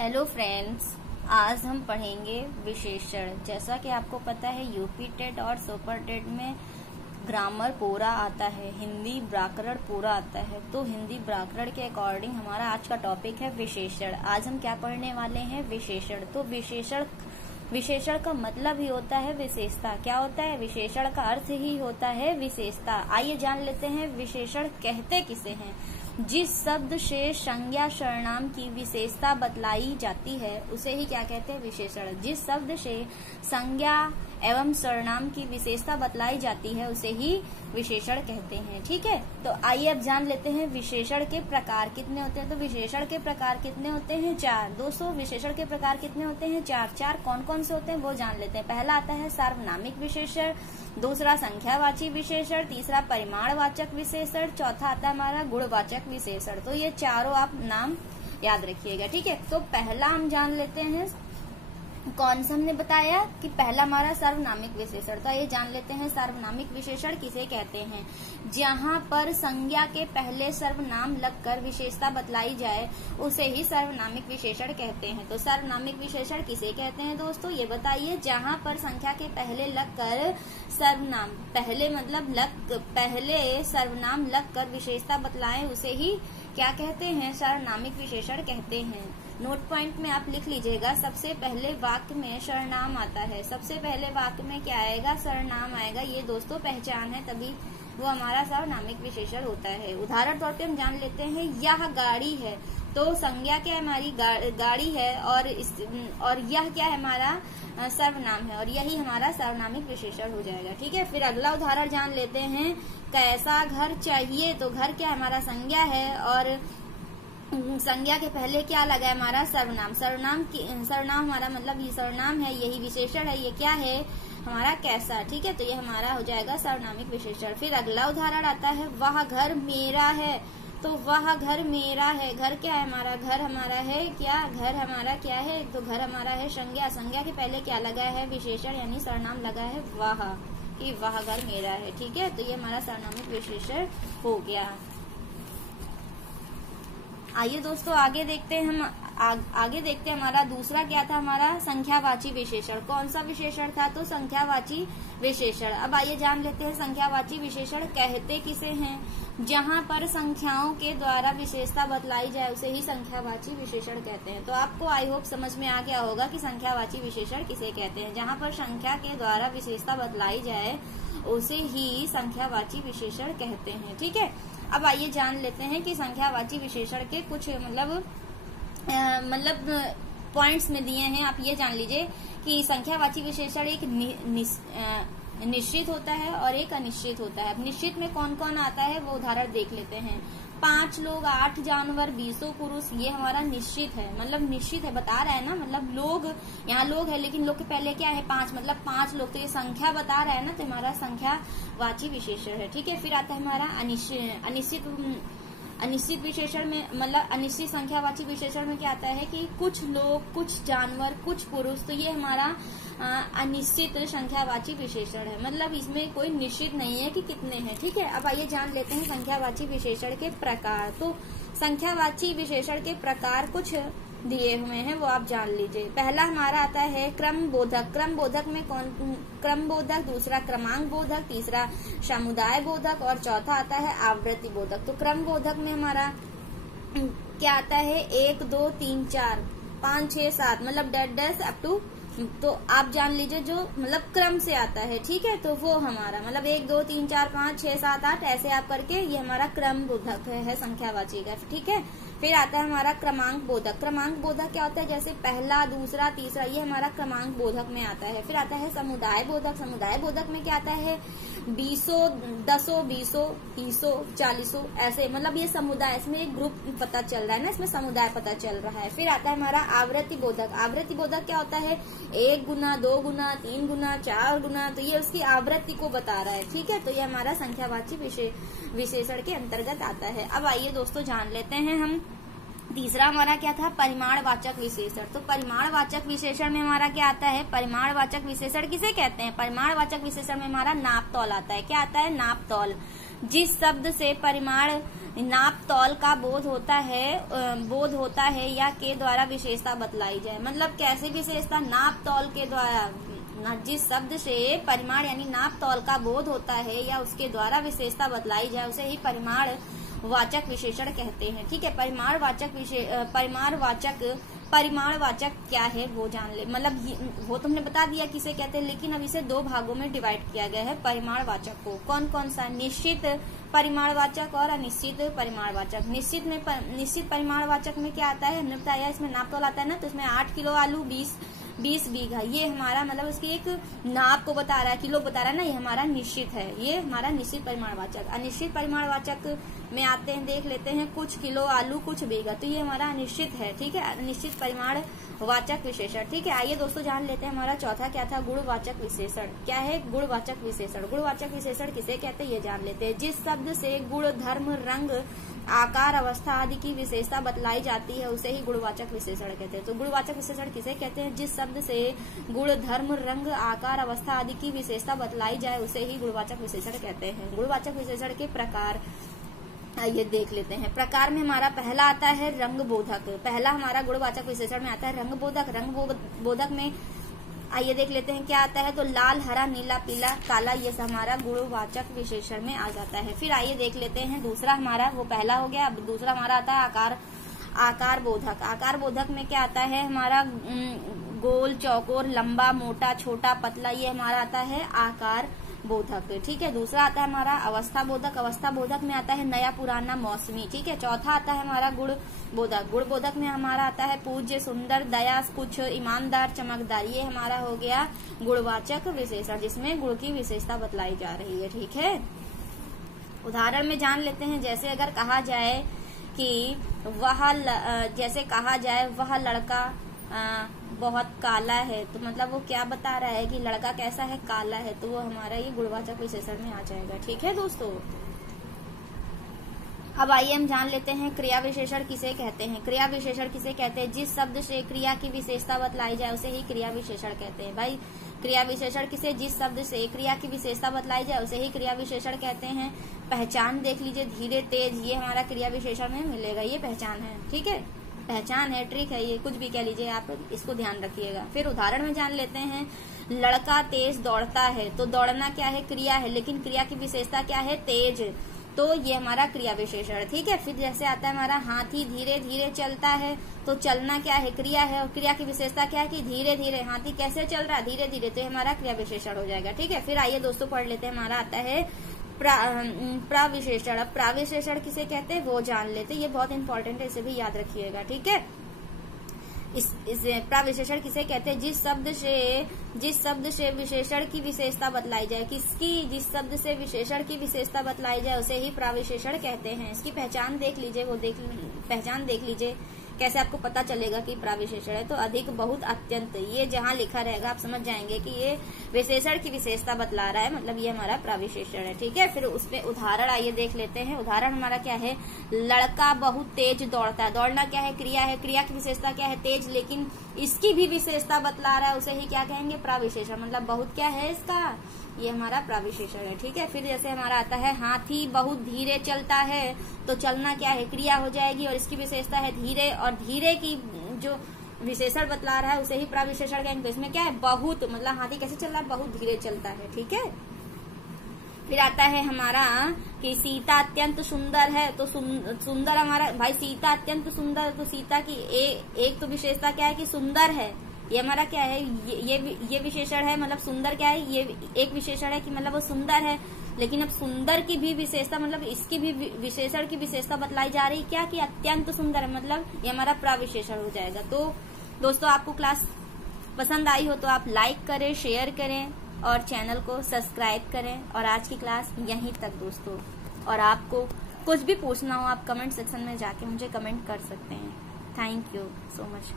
Hello friends, आज हम पढ़ेंगे विशेषण। जैसा कि आपको पता है यूपी टेट और सुपर टेट में ग्रामर पूरा आता है, हिंदी व्याकरण पूरा आता है। तो हिंदी व्याकरण के अकॉर्डिंग हमारा आज का टॉपिक है विशेषण। आज हम क्या पढ़ने वाले हैं? विशेषण। तो विशेषण का मतलब ही होता है विशेषता। क्या होता है? विशेषण का अर्थ ही होता है विशेषता। आइए जान लेते हैं विशेषण कहते किसे हैं। जिस शब्द से संज्ञा सर्वनाम की विशेषता बतलाई जाती है उसे ही क्या कहते हैं? विशेषण। जिस शब्द से संज्ञा एवं सर्वनाम की विशेषता बतलाई जाती है उसे ही विशेषण कहते हैं। ठीक है, तो आइए अब जान लेते हैं विशेषण के प्रकार कितने होते हैं। तो विशेषण के प्रकार कितने होते हैं? 4। दोस्तों, विशेषण के प्रकार कितने होते हैं? 4। कौन कौन से होते हैं वो जान लेते हैं। पहला आता है सार्वनामिक विशेषण, दूसरा संख्यावाची विशेषण, तीसरा परिमाणवाचक विशेषण, चौथा आता है हमारा गुणवाचक विशेषण। तो ये चारों आप नाम याद रखिएगा। ठीक है, तो पहला हम जान लेते हैं कौन सा हमने बताया कि पहला हमारा सार्वनामिक विशेषण। तो ये जान लेते हैं सार्वनामिक विशेषण किसे कहते हैं। जहाँ पर संज्ञा के पहले सर्वनाम लगकर विशेषता बतलाई जाए उसे ही सार्वनामिक विशेषण कहते हैं। तो सार्वनामिक विशेषण किसे कहते हैं दोस्तों, ये बताइए। जहाँ पर संख्या के पहले लगकर सर्वनाम, पहले मतलब पहले सर्वनाम लगकर विशेषता बतलाएं उसे ही क्या कहते हैं? सार्वनामिक विशेषण कहते हैं। नोट पॉइंट में आप लिख लीजिएगा, सबसे पहले वाक्य में सर्वनाम आता है। सबसे पहले वाक्य में क्या आएगा? सर्वनाम आएगा। ये दोस्तों पहचान है, तभी वो हमारा सार्वनामिक विशेषण होता है। उदाहरण तौर पे हम जान लेते हैं, यह गाड़ी है। तो संज्ञा क्या है? हमारी गाड़ी है और यह क्या है? हमारा सर्वनाम है और यही हमारा सार्वनामिक विशेषण हो जाएगा। ठीक है, फिर अगला उदाहरण जान लेते हैं, कैसा घर चाहिए। तो घर क्या है? हमारा संज्ञा है और संज्ञा के पहले क्या लगा है? हमारा सर्वनाम। सर्वनाम हमारा मतलब ये सर्वनाम है, यही विशेषण है। ये क्या है? हमारा कैसा। ठीक है, तो ये हमारा हो जाएगा सार्वनामिक विशेषण। फिर अगला उदाहरण आता है, वह घर मेरा है। तो वह घर मेरा है, घर क्या है? हमारा घर हमारा है क्या? घर हमारा क्या है? तो घर हमारा है संज्ञा। संज्ञा के पहले क्या लगा है? विशेषण यानी सर्वनाम लगा है वह, कि वह घर मेरा है। ठीक है, तो ये हमारा सार्वनामिक विशेषण हो गया। आइए दोस्तों आगे देखते हैं आगे देखते हैं हमारा दूसरा क्या था? हमारा संख्यावाची विशेषण। कौन सा विशेषण था? तो संख्यावाची विशेषण। अब आइए जान लेते हैं संख्यावाची विशेषण कहते किसे हैं। जहाँ पर संख्याओं के द्वारा विशेषता बतलाई जाए उसे ही संख्यावाची विशेषण कहते हैं। तो आपको आई होप समझ में आ गया होगा कि संख्यावाची विशेषण किसे कहते हैं। जहाँ पर संख्या के द्वारा विशेषता बतलाई जाए उसे ही संख्यावाची विशेषण कहते हैं। ठीक है, अब आइए जान लेते हैं कि संख्यावाची विशेषण के कुछ मतलब पॉइंट्स में दिए हैं। आप ये जान लीजिए कि संख्यावाची विशेषण एक निश्चित होता है और एक अनिश्चित होता है। अब निश्चित में कौन कौन आता है वो उदाहरण देख लेते हैं। 5 लोग, 8 जानवर, 20 पुरुष, ये हमारा निश्चित है। मतलब निश्चित है, बता रहा है ना, मतलब लोग, यहाँ लोग है लेकिन लोग के पहले क्या है? 5, मतलब 5 लोग। तो ये संख्या बता रहा है ना, तो हमारा संख्यावाची विशेषण है। ठीक है, फिर आता है हमारा अनिश्चित विशेषण में, मतलब अनिश्चित संख्यावाची विशेषण में क्या आता है कि कुछ लोग, कुछ जानवर, कुछ पुरुष। तो ये हमारा अनिश्चित संख्यावाची विशेषण है, मतलब इसमें कोई निश्चित नहीं है कि कितने हैं। ठीक है, अब आइए जान लेते हैं संख्यावाची विशेषण के प्रकार। तो संख्यावाची विशेषण के प्रकार कुछ दिए हुए हैं, वो आप जान लीजिए। पहला हमारा आता है क्रमबोधक। क्रमबोधक में क्रमबोधक, दूसरा क्रमांक बोधक, तीसरा समुदाय बोधक और चौथा आता है आवृत्ति बोधक। तो क्रमबोधक में हमारा क्या आता है? 1 2 3 4 5 6 7, मतलब डैश अप टू, तो आप जान लीजिए जो मतलब क्रम से आता है। ठीक है, तो वो हमारा मतलब 1 2 3 4 5 6 7 8 ऐसे आप करके ये हमारा क्रम बोधक है संख्यावाची का। ठीक है, फिर आता है हमारा क्रमांक बोधक। क्रमांक बोधक क्या होता है? जैसे पहला, दूसरा, तीसरा, ये हमारा क्रमांक बोधक में आता है। फिर आता है समुदाय बोधक। समुदाय बोधक में क्या आता है? 20 10 20 30 40 ऐसे, मतलब ये समुदाय, इसमें एक ग्रुप पता चल रहा है ना, इसमें समुदाय पता चल रहा है। फिर आता है हमारा आवृत्ति बोधक। आवृत्ति बोधक क्या होता है? 1 गुना, 2 गुना, 3 गुना, 4 गुना, तो ये उसकी आवृत्ति को बता रहा है। ठीक है, तो ये हमारा संख्यावाची विशेषण के अंतर्गत आता है। अब आइए दोस्तों जान लेते हैं हम तीसरा हमारा क्या था? परिमाणवाचक विशेषण। तो परिमाणवाचक विशेषण में हमारा क्या आता है? परिमाणवाचक विशेषण किसे कहते हैं? परिमाणवाचक विशेषण में हमारा नाप तौल आता है। क्या आता है? नाप तौल। जिस शब्द से परिमाण नाप तौल का बोध होता है या के द्वारा विशेषता बतलाई जाए। मतलब कैसी विशेषता? नाप तौल के द्वारा। जिस शब्द से परिमाण यानी नाप तौल का बोध होता है या उसके द्वारा विशेषता बतलाई जाए उसे ही परिमाण वाचक विशेषण कहते हैं। ठीक है, परिमाणवाचक क्या है वो जान ले। मतलब वो तुमने बता दिया किसे कहते हैं, लेकिन अब इसे दो भागों में डिवाइड किया गया है परिमाणवाचक को। कौन कौन सा? निश्चित परिमाणवाचक और अनिश्चित परिमाणवाचक। निश्चित परिमाणवाचक में क्या आता है? हमने बताया इसमें नाप तौल आता है ना, तो इसमें 8 किलो आलू 20 बीघा, ये हमारा मतलब उसकी एक नाप को बता रहा है, किलो बता रहा है ना, ये हमारा निश्चित है, ये हमारा निश्चित परिमाणवाचक। अनिश्चित परिमाणवाचक में आते हैं, देख लेते हैं, कुछ किलो आलू कुछ बीघा, तो ये हमारा अनिश्चित है। ठीक है, अनिश्चित परिमाणवाचक विशेषण। ठीक है, आइए दोस्तों जान लेते हैं हमारा चौथा क्या था? गुणवाचक विशेषण। क्या है? गुणवाचक विशेषण। गुणवाचक विशेषण किसे कहते हैं ये जान लेते हैं। जिस शब्द से गुण, धर्म, रंग, आकार, अवस्था आदि की विशेषता बतलाई जाती है उसे ही गुणवाचक विशेषण कहते हैं। तो गुणवाचक विशेषण किसे कहते हैं? जिस शब्द से गुण, धर्म, रंग, आकार, अवस्था आदि की विशेषता बतलाई जाए उसे ही गुणवाचक विशेषण कहते हैं। गुणवाचक विशेषण के प्रकार आइए देख लेते हैं। प्रकार में हमारा पहला आता है रंग बोधक। पहला हमारा गुणवाचक विशेषण में आता है रंग बोधक। रंग बोधक में आइए देख लेते हैं क्या आता है। तो लाल, हरा, नीला, पीला, काला, ये सब हमारा गुणवाचक विशेषण में आ जाता है। फिर आइए देख लेते हैं दूसरा हमारा, वो पहला हो गया, अब दूसरा हमारा आता है आकार बोधक। आकार बोधक में क्या आता है हमारा? गोल, चौकोर, लंबा, मोटा, छोटा, पतला, ये हमारा आता है आकार बोधक। ठीक है, दूसरा आता है हमारा अवस्था बोधक। अवस्था बोधक में आता है नया, पुराना, मौसमी। ठीक है, चौथा आता है हमारा गुण बोधक। गुण बोधक में हमारा आता है पूज्य, सुंदर, दया, कुछ, ईमानदार, चमकदार, ये हमारा हो गया गुणवाचक विशेषण जिसमें गुण की विशेषता बतलाई जा रही है। ठीक है, उदाहरण में जान लेते हैं। जैसे अगर कहा जाए कि वह लड़का बहुत काला है, तो मतलब वो क्या बता रहा है कि लड़का कैसा है? काला है, तो वो हमारा ये गुणवाचक विशेषण में आ जाएगा। ठीक है दोस्तों, अब आइए हम जान लेते हैं क्रिया विशेषण किसे कहते हैं। क्रिया विशेषण किसे कहते हैं? जिस शब्द से क्रिया की विशेषता बतलाई जाए उसे ही क्रिया विशेषण कहते हैं। भाई क्रिया विशेषण किसे? जिस शब्द से क्रिया की विशेषता बतलाई जाए उसे ही क्रिया विशेषण कहते हैं। पहचान देख लीजिए, धीरे, तेज, ये हमारा क्रिया विशेषण में मिलेगा, ये पहचान है। ठीक है, पहचान है, ट्रिक है, ये कुछ भी कह लीजिए आप, इसको ध्यान रखिएगा। फिर उदाहरण में जान लेते हैं। लड़का तेज दौड़ता है, तो दौड़ना क्या है? क्रिया है, लेकिन क्रिया की विशेषता क्या है? तेज, तो ये हमारा क्रिया विशेषण। ठीक है, फिर जैसे आता है हमारा हाथी धीरे धीरे चलता है, तो चलना क्या है? क्रिया है, और क्रिया की विशेषता क्या है कि धीरे धीरे। हाथी कैसे चल रहा है? धीरे धीरे, तो ये हमारा क्रिया विशेषण हो जाएगा। ठीक है, फिर आइए दोस्तों पढ़ लेते हैं। हमारा आता है प्राविशेषण। अब प्राविशेषण किसे कहते हैं वो जान लेते हैं, ये बहुत इंपॉर्टेंट है, इसे भी याद रखिएगा। ठीक है, इस प्राविशेषण किसे कहते हैं? जिस शब्द से विशेषण की विशेषता बतलाई जाए। जिस शब्द से विशेषण की विशेषता बतलाई जाए उसे ही प्राविशेषण कहते हैं। इसकी पहचान देख लीजिए, पहचान देख लीजिए कैसे आपको पता चलेगा कि प्राविशेषण है। तो अधिक, बहुत, अत्यंत, ये जहाँ लिखा रहेगा आप समझ जाएंगे कि ये विशेषण की विशेषता बतला रहा है, मतलब ये हमारा प्राविशेषण है। ठीक है, फिर उसमें उदाहरण आइए देख लेते हैं। उदाहरण हमारा क्या है? लड़का बहुत तेज दौड़ता है। दौड़ना क्या है? क्रिया है, क्रिया की विशेषता क्या है? तेज, लेकिन इसकी भी विशेषता बतला रहा है, उसे ही क्या कहेंगे? प्राविशेषण। मतलब बहुत क्या है इसका? ये हमारा प्राविशेषण है। ठीक है, फिर जैसे हमारा आता है हाथी बहुत धीरे चलता है, तो चलना क्या है? क्रिया हो जाएगी, और इसकी विशेषता है धीरे, और धीरे की जो विशेषण बतला रहा है उसे ही प्राविशेषण कहेंगे। तो इसमें क्या है? बहुत, मतलब हाथी कैसे चल रहा है? बहुत धीरे चलता है। ठीक है, फिर आता है हमारा कि सीता अत्यंत सुंदर है, तो सुंदर हमारा भाई सीता अत्यंत सुंदर, तो सीता की एक तो विशेषता क्या है कि सुंदर है, ये हमारा क्या है? ये विशेषण है, मतलब सुंदर क्या है? ये एक विशेषण है कि मतलब वो सुंदर है, लेकिन अब सुंदर की भी विशेषता, मतलब इसकी भी विशेषण की विशेषता बतलाई जा रही क्या कि अत्यंत सुंदर है, मतलब ये हमारा प्राविशेषण हो जाएगा। तो दोस्तों आपको क्लास पसंद आई हो तो आप लाइक करें, शेयर करें और चैनल को सब्सक्राइब करें। और आज की क्लास यहीं तक दोस्तों, और आपको कुछ भी पूछना हो आप कमेंट सेक्शन में जाके मुझे कमेंट कर सकते हैं। Thank you so much.